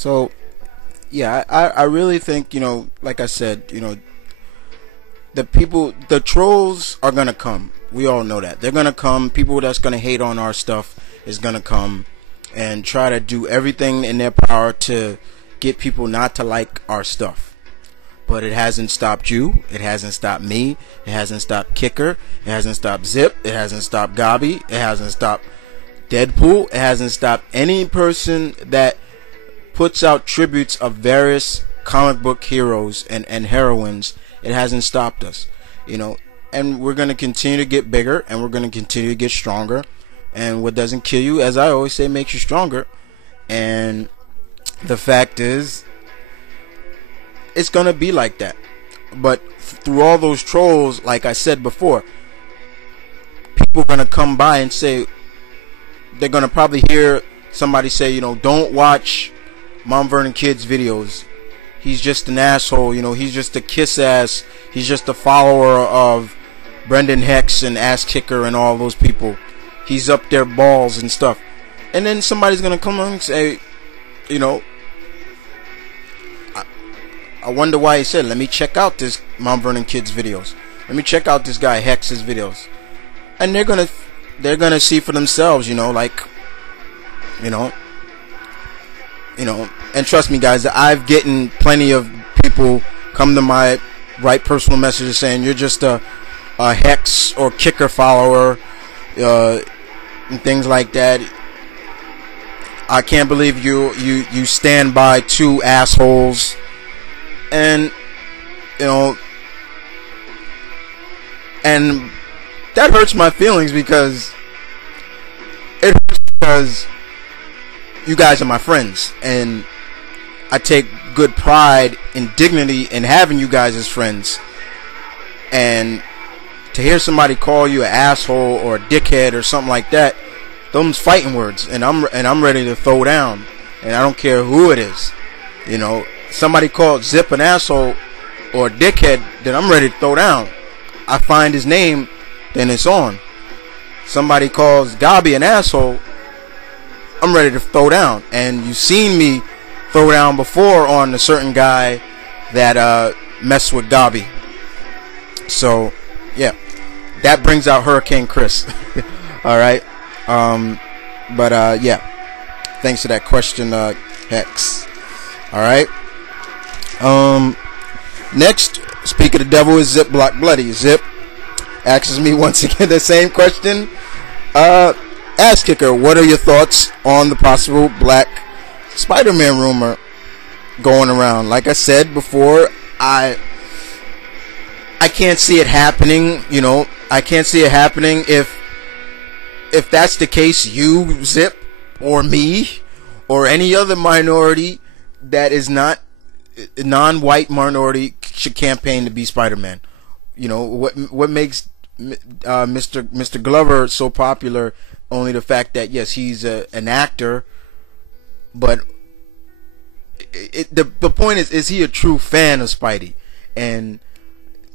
So yeah, I really think, like I said, the trolls are gonna come. We all know that they're gonna come. People that's gonna hate on our stuff is gonna come and try to do everything in their power to get people not to like our stuff. But it hasn't stopped you. It hasn't stopped me. It hasn't stopped Kicker. It hasn't stopped Zip. It hasn't stopped Gabi. It hasn't stopped Deadpool. It hasn't stopped any person that puts out tributes of various comic book heroes and heroines. It hasn't stopped us, and we're going to continue to get bigger, and we're going to continue to get stronger. And what doesn't kill you, as I always say, makes you stronger. And the fact is, it's going to be like that. But through all those trolls, like I said before, people are going to come by and say, they're going to probably hear somebody say, don't watch Mount Vernon Kid's videos. He's just an asshole, he's just a kiss ass. He's just a follower of Brendan Hex and Ass Kicker and all those people. He's up their balls and stuff. And then somebody's going to come along and say, I wonder why he said, let me check out this Mount Vernon Kid's videos. Let me check out this guy Hex's videos. And they're gonna see for themselves, and trust me guys, I've gotten plenty of people come to my personal messages saying you're just a Hex or Kicker follower, and things like that. I can't believe you stand by two assholes. And and that hurts my feelings because you guys are my friends, and I take good pride and dignity in having you guys as friends. And to hear somebody call you an asshole or a dickhead or something like that, them's fighting words, and I'm ready to throw down, and I don't care who it is. Somebody called Zip an asshole or a dickhead, then I'm ready to throw down. I find his name, then it's on. Somebody calls Gabi an asshole, I'm ready to throw down. And you've seen me throw down before on a certain guy that messed with Gabi. So yeah, that brings out Hurricane Chris. Alright. Yeah, thanks for that question, Hex. Alright. Next, speak of the devil, is Zip Block Bloody. Zip asks me once again the same question. Ass Kicker, what are your thoughts on the possible Black Spider-Man rumor going around? Like I said before, I can't see it happening. I can't see it happening. If that's the case, you, Zip, or me, or any other minority that is not a non-white minority should campaign to be Spider-Man. What makes Mr. Glover so popular? Only the fact that yes, he's an actor, but the point is he a true fan of Spidey and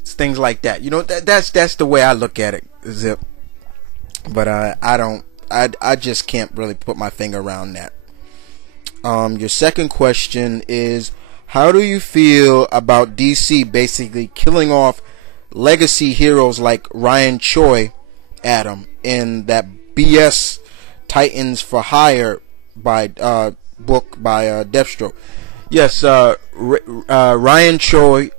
things like that? That's the way I look at it, Zip. But I just can't really put my finger around that. Your second question is, how do you feel about DC basically killing off legacy heroes like Ryan Choi, Adam, in that BS Titans for Hire by book by Deathstroke? Yes, Ryan Choi,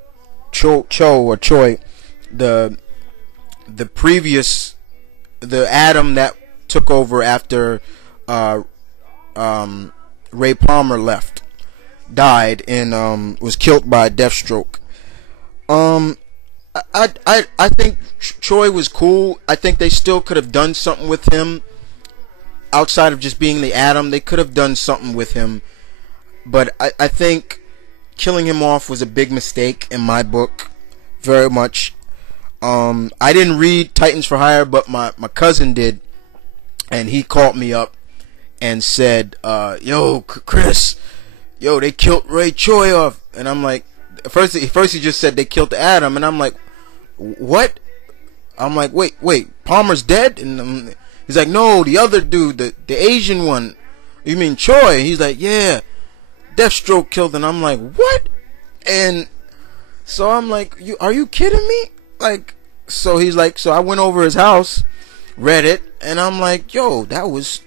the Adam that took over after Ray Palmer left, died and was killed by Deathstroke. I think Choi was cool. I think they still could have done something with him outside of just being the Atom. They could have done something with him, but I think killing him off was a big mistake in my book, very much. I didn't read Titans for Hire, but my cousin did, and he called me up and said, yo, Chris, they killed Ray Choi off. And I'm like, first he just said they killed Adam, and I'm like, what? I'm like, wait, Palmer's dead? And he's like, no, the other dude, the Asian one. You mean Choi? He's like, yeah, Deathstroke killed, and I'm like, what? And so I'm like, are you kidding me? Like, so he's like, so I went over his house, read it, and I'm like, yo, that's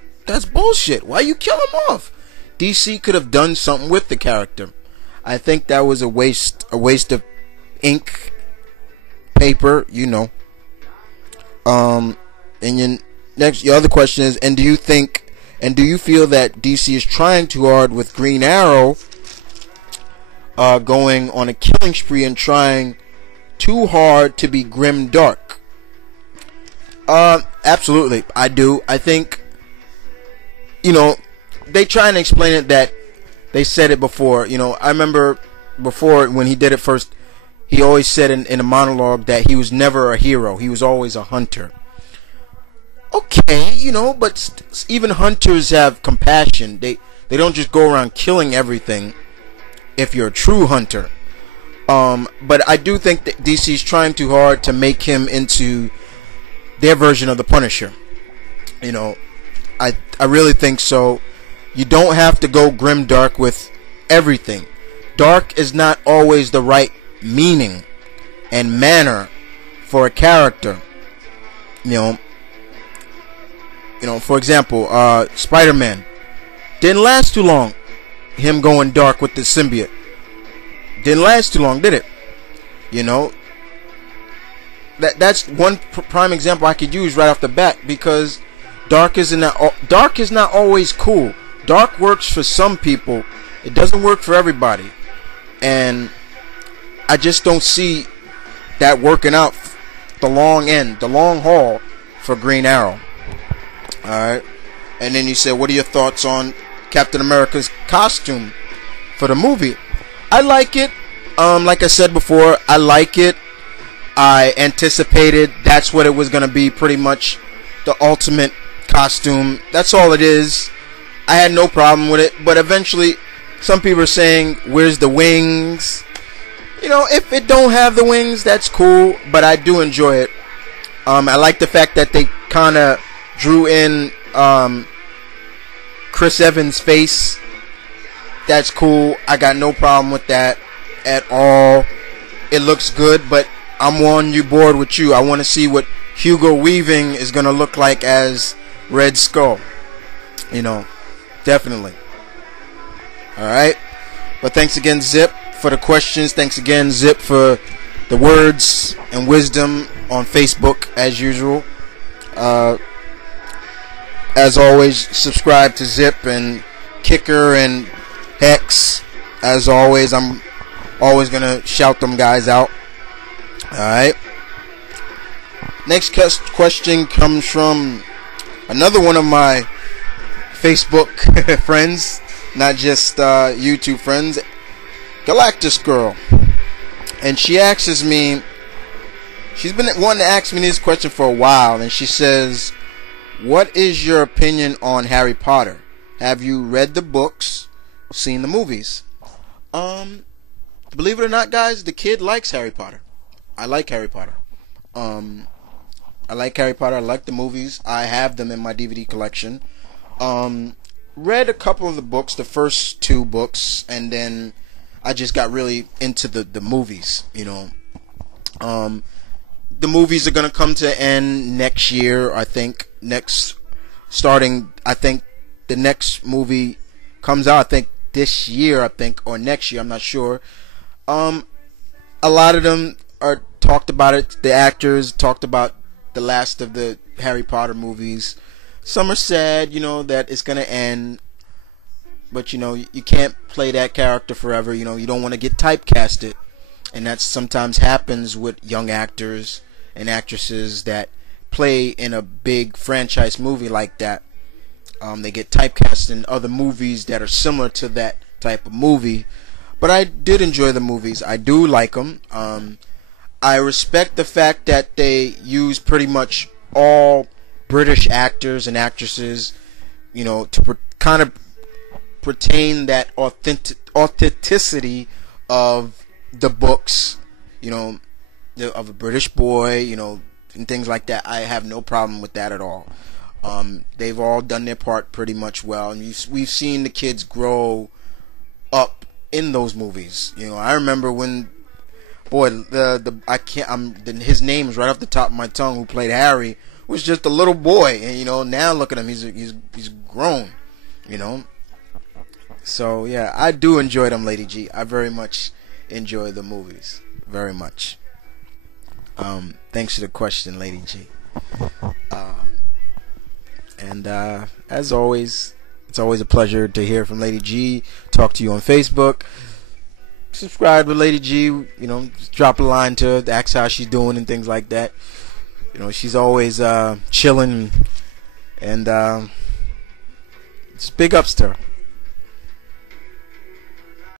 bullshit. Why you kill him off? DC could have done something with the character. I think that was a waste of ink, paper, you know. And your other question is, do you feel that DC is trying too hard with Green Arrow, going on a killing spree and trying too hard to be grim dark? Absolutely, I do. I think, you know, they try and explain it that they said it before. You know, I remember before when he did it first, he always said in a monologue that he was never a hero. He was always a hunter. Okay, you know, but even hunters have compassion. They don't just go around killing everything if you're a true hunter. But I do think that DC's trying too hard to make him into their version of the Punisher. You know, I really think so. You don't have to go grim dark with everything. Dark is not always the right meaning and manner for a character. You know, for example, Spider-Man didn't last too long. Him going dark with the symbiote didn't last too long, did it? You know, that's one prime example I could use right off the bat, because dark is not always cool. Dark works for some people. It doesn't work for everybody, and I just don't see that working out the long haul for Green Arrow. Alright. And then you said, what are your thoughts on Captain America's costume for the movie? I like it. Like I said before, I like it. I anticipated that's what it was going to be, pretty much the ultimate costume. That's all it is. I had no problem with it. But eventually, some people are saying, where's the wings? You know, if it don't have the wings, that's cool. But I do enjoy it. I like the fact that they kind of drew in Chris Evans' face. That's cool. I got no problem with that at all. It looks good, but I'm on board with you. I want to see what Hugo Weaving is going to look like as Red Skull. You know, definitely. Alright. But thanks again, Zip, for the questions. Thanks again, Zip, for the words and wisdom on Facebook, as usual. As always, subscribe to Zip and Kicker and Hex. As always, I'm always going to shout them guys out. Alright. Next question comes from another one of my Facebook friends, not just YouTube friends, Galactus Girl. And she asks me, she's been wanting to ask me this question for a while, and she says, what is your opinion on Harry Potter? Have you read the books, seen the movies? Believe it or not, guys, the kid likes Harry Potter. I like Harry Potter. I like Harry Potter. I like the movies. I have them in my DVD collection. Read a couple of the books, the first 2 books, and then I just got really into the movies, you know. The movies are gonna come to an end next year, I think. I think the next movie comes out, I think this year, or next year, I'm not sure. A lot of them are talked about it. The actors talked about the last of the Harry Potter movies. Some are sad, you know, that it's gonna end. But, you know, you can't play that character forever. You know, you don't want to get typecasted. And that sometimes happens with young actors and actresses that play in a big franchise movie like that. They get typecast in other movies that are similar to that type of movie. But I did enjoy the movies. I do like them. I respect the fact that they use pretty much all British actors and actresses, you know, to kind of retain that authenticity of the books, you know, of a British boy, you know, and things like that. I have no problem with that at all. They've all done their part pretty much well, and we've seen the kids grow up in those movies. You know, I remember when, boy, his name is right off the top of my tongue. Who played Harry was just a little boy, and you know, now look at him, he's grown. You know, so yeah, I do enjoy them, Lady G. I very much enjoy the movies, very much. Thanks for the question, Lady G. And as always, it's always a pleasure to hear from Lady G. Talk to you on Facebook. Subscribe to Lady G. You know, just drop a line to her, ask how she's doing and things like that. You know, she's always chilling, and just big ups to her.